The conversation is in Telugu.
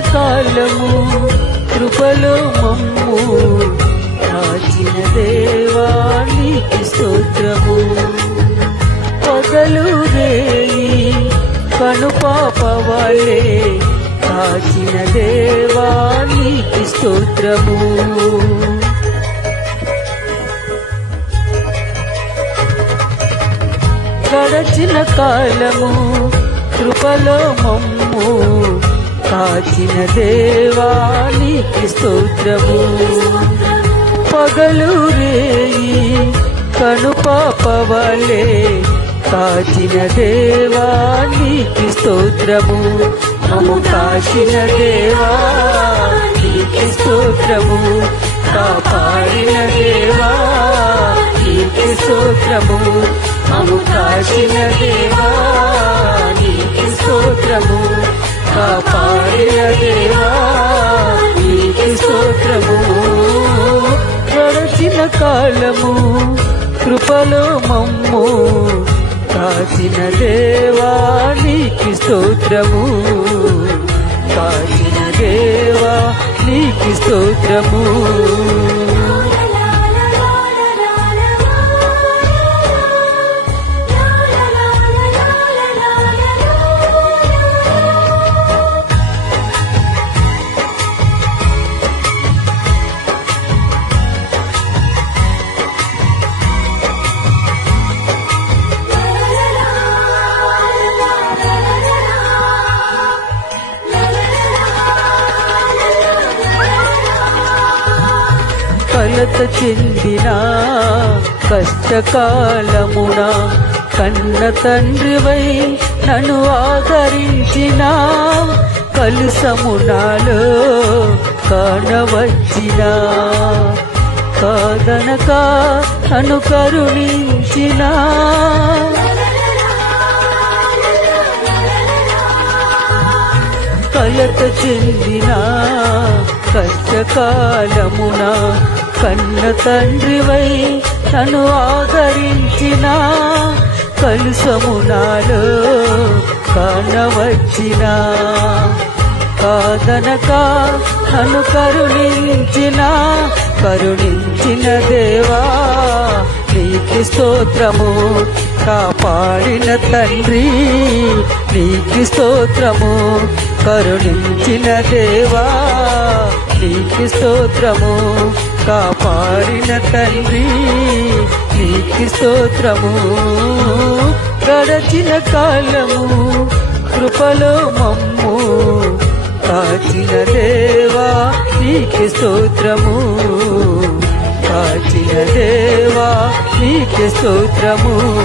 కాలము కృపలో మమ్ము. కాచిన దేవానికి స్తోత్రము. పగలు రేయి కనుపాప వాళ్ళే. కాచిన దేవానికి స్తోత్రము. గడచిన కాలము కృపలో మమ్ము. కాచిన దేవానికి స్తోత్రము. పగలు రేయి కనుపాప వలె కాచిన దేవానికి స్తోత్రము. మము కాచిన దేవా నీకు స్తోత్రము. కాపాడిన దేవా నీకు స్తోత్రము. మము కాచిన దేవా కాపాడిన దేవా నీకు స్తోత్రము గడచిన కాలము కృపలో మమ్ము కాచిన దేవా నీకు స్తోత్రము. కాచిన దేవా నీకు స్తోత్రము. కలత చెందిన కష్టకాలమున కన్న తండ్రివై నన్ను ఆదరించిన కలుసమునాలో కానవచ్చిన. కాదనక నన్ను కరుణించిన. కలత చెందిన కష్టకాలమున కన్న తండ్రివై తను ఆదరించిన కలుసమునాలో కానవచ్చిన. కాదనక నన్ను కరుణించిన కరుణించిన దేవా నీకి స్తోత్రము కాపాడిన తండ్రి నీకి స్తోత్రము కరుణించిన దేవా నీకి స్తోత్రము కాపాడిన తండ్రి నీకి స్తోత్రము. గడచిన కాలము కృపలో మమ్ము. కాచిన దేవా నీకి స్తోత్రము. కాచిన దేవా నీకి స్తోత్రము.